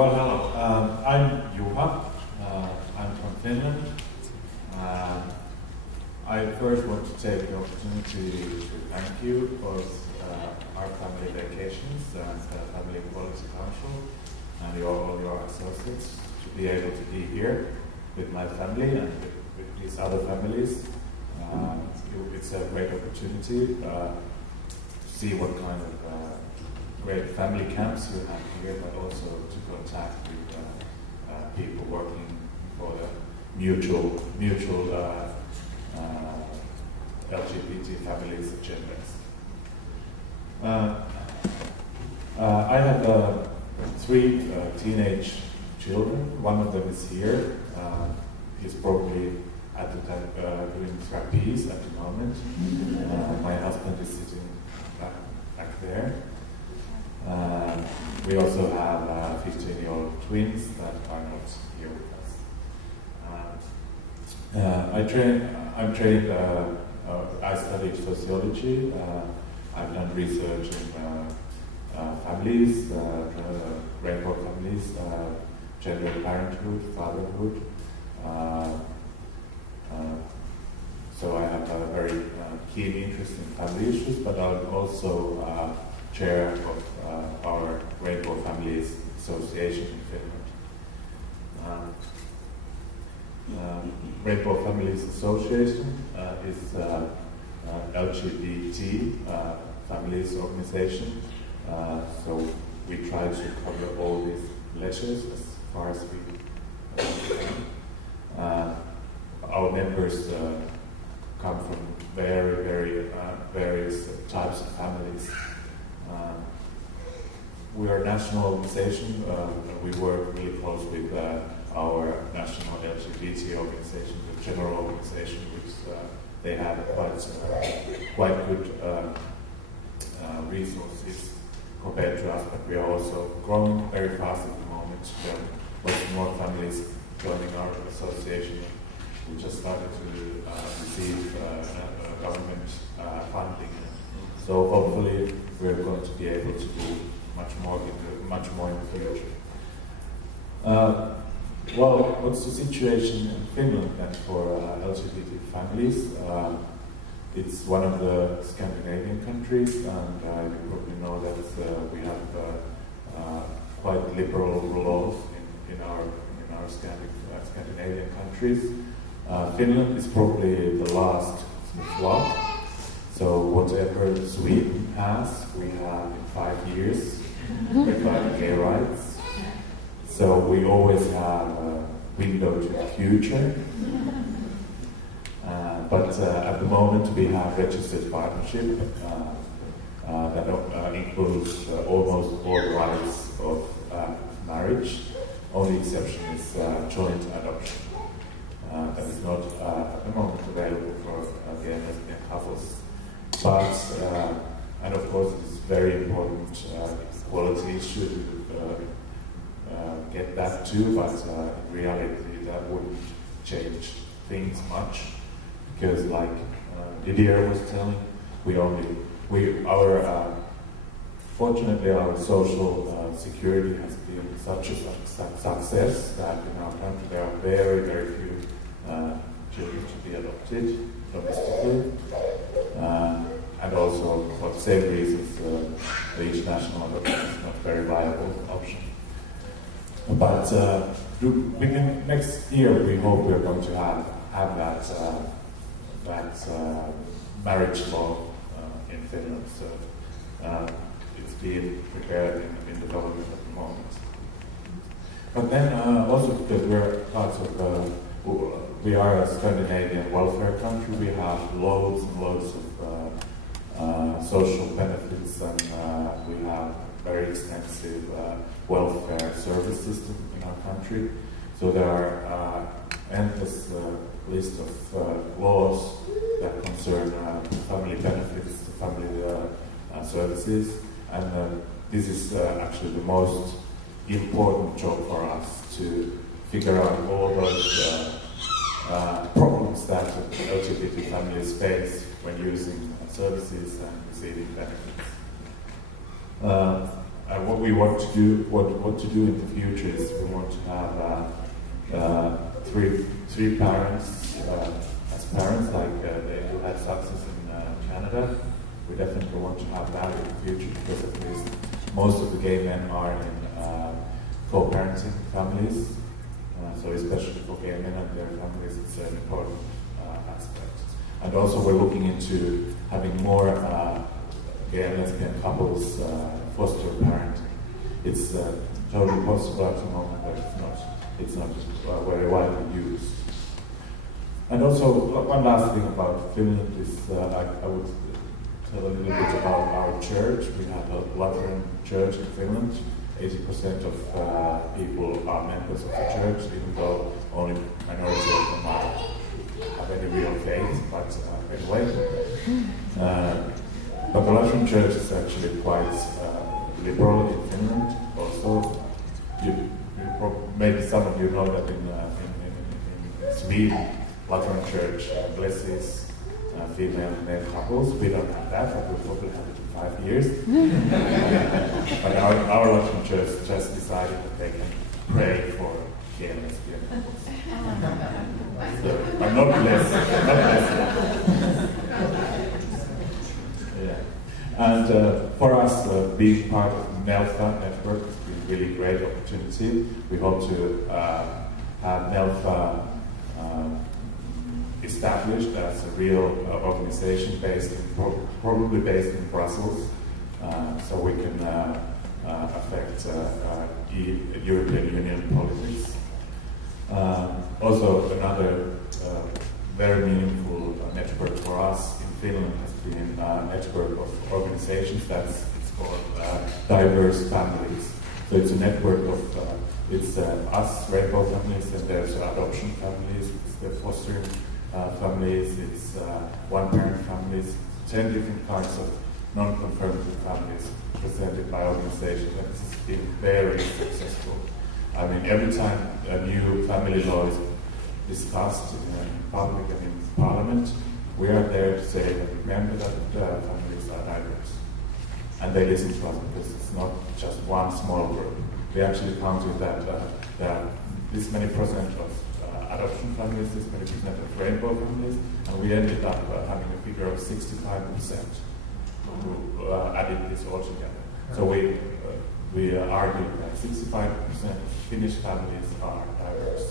Well, hello. I'm Juha. I'm from Finland. I first want to take the opportunity to thank you for our family vacations and Family Equality Council and all your associates to be able to be here with my family and with these other families. It's a great opportunity to see what kind of great family camps you have here, but also to contact with people working for the mutual LGBT families agendas. I have 3 teenage children. One of them is here. He's probably at the time doing trapeze at the moment. My husband is sitting back there. We also have 15-year-old twins that are not here with us. I studied sociology. I've done research in families, rainbow families, gender parenthood, fatherhood. So I have a very keen interest in family issues, but I'm also chair of our Rainbow Families Association in Finland. Rainbow Families Association is LGBT families organization. So we try to cover all these letters as far as we can. Our members come from very various types of families. We are a national organization. We work really close with our national LGBT organization, the general organization, which they have quite good resources compared to us, but we are also growing very fast at the moment. There are lots more families joining our association. We just started to receive government funding. So hopefully we're going to be able to do much more in the future. Well, what's the situation in Finland then for LGBT families? It's one of the Scandinavian countries, and you probably know that we have quite liberal laws in our Scandinavian countries. Finland is probably the last slot. So whatever Sweden has, we have in 5 years regarding gay rights. So we always have a window to the future. But at the moment we have registered partnership that includes almost all the rights of marriage. Only exception is joint adoption. That is not at the moment available for gay and lesbian couples. But, and of course it's very important equality issue to get that too, but in reality that wouldn't change things much, because like Didier was telling, fortunately our social security has been such a success that in our country there are very few children to be adopted domestically, and also for the same reasons the international adoption is not a very viable option. But within next year we hope we're going to have that marriage law in Finland. So it's being prepared in the government at the moment. But then also because we're parts of we are a Scandinavian welfare country, we have loads and loads of social benefits, and we have very extensive welfare service system in our country. So there are endless list of laws that concern family benefits, family services, and this is actually the most important job for us to figure out all those problems that LGBT families face when using services and receiving benefits. what we want to do, what to do in the future is we want to have three parents as parents, like they had success in Canada. We definitely want to have that in the future because at least most of the gay men are in co-parenting families. So especially for gay men and their families, it's an important aspect. And also we're looking into having more gay and lesbian couples foster parenting. It's totally possible at the moment, but it's not very widely used. And also, one last thing about Finland is I would tell a little bit about our church. We have a Lutheran church in Finland. 80% of people are members of the church, even though only minority of them have any real faith. But anyway, but the Lutheran church is actually quite liberal in Finland. Also, maybe some of you know that in Sweden, Lutheran church blesses female and male couples. We don't have that, but we'll probably have it in 5 years. But our Lutheran church just decided that they can pray for gay and lesbian couples. So, I'm not blessed. Yeah. And for us, being part of the NELFA network has been a really great opportunity. We hope to have NELFA established as a real organization probably based in Brussels, so we can affect European Union politics. Also, another very meaningful network for us in Finland has been a network of organizations it's called Diverse Families. So it's a network of it's us rainbow families, and there's adoption families, it's the fostering families, it's one-parent families, 10 different kinds of non-conformity families presented by organizations, and this has been very successful. I mean, every time a new family law is discussed in public and in Parliament, we are there to say that remember that families are diverse. And they listen to us because it's not just one small group. We actually counted that there are this many percent of adoption families, this many percent of rainbow families, and we ended up having a figure of 65% who added this all together. So we argued that 65% of Finnish families are diverse.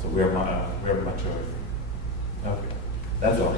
So we're majority. Okay, that's all.